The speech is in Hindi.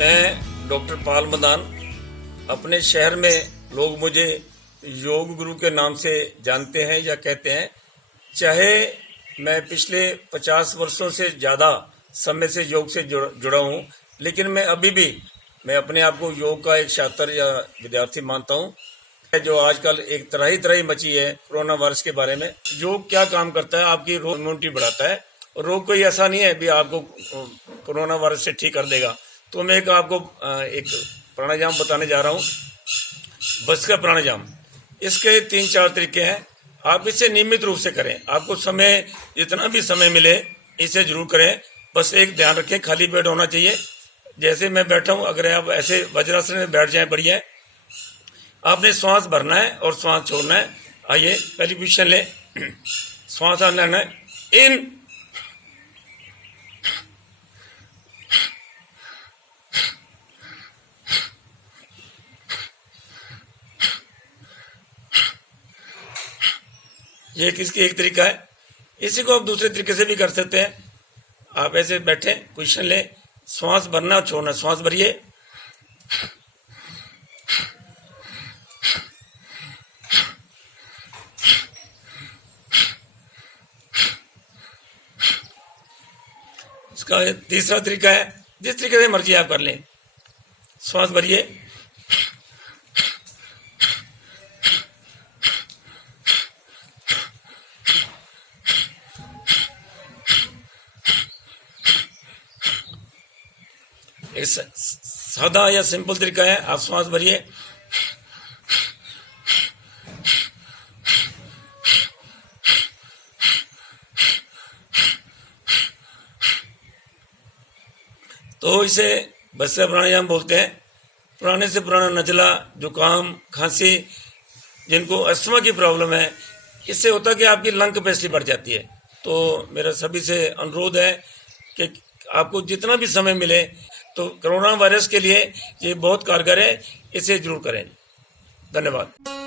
मैं डॉक्टर पाल मदान। अपने शहर में लोग मुझे योग गुरु के नाम से जानते हैं या कहते हैं। चाहे मैं पिछले 50 वर्षों से ज़्यादा समय से योग से जुड़ा हूँ, लेकिन मैं अपने आप को योग का एक छात्र या विद्यार्थी मानता हूँ। जो आजकल एक तरह मची है कोरोना वायरस के बारे में। योग क्या काम करता है, आपकी रोग इम्यूनिटी बढ़ाता है। रोग कोई ऐसा नहीं है भी आपको कोरोना वायरस से ठीक कर देगा। तो मैं आपको एक प्राणायाम बताने जा रहा हूँ, भस्त्रिका प्राणायाम। इसके 3-4 तरीके हैं। आप इसे नियमित रूप से करें। आपको समय जितना भी समय मिले इसे जरूर करें। बस एक ध्यान रखें, खाली पेट होना चाहिए। जैसे मैं बैठा हूँ, अगर आप ऐसे वज्रासन में बैठ जाएं बढ़िया है। आपने श्वास भरना है और श्वास छोड़ना है। आइए पहली पोजीशन ले। श्वास लेना है, इन, ये किसकी एक तरीका है। इसी को आप दूसरे तरीके से भी कर सकते हैं। आप ऐसे बैठे पोजीशन ले, श्वास भरना और छोड़ना। श्वास भरिए, इसका तीसरा तरीका है, जिस तरीके से मर्जी आप कर लें। श्वास भरिए, एक सादा या सिंपल तरीका है। आप श्वास भरिए, तो इसे भस्त्रिका प्राणायाम बोलते हैं। पुराने से पुराना नजला, जुकाम, खांसी, जिनको अस्थमा की प्रॉब्लम है, इससे होता है कि आपकी लंग कैपेसिटी बढ़ जाती है। तो मेरा सभी से अनुरोध है कि आपको जितना भी समय मिले तो कोरोना वायरस के लिए ये बहुत कारगर है, इसे जरूर करें। धन्यवाद।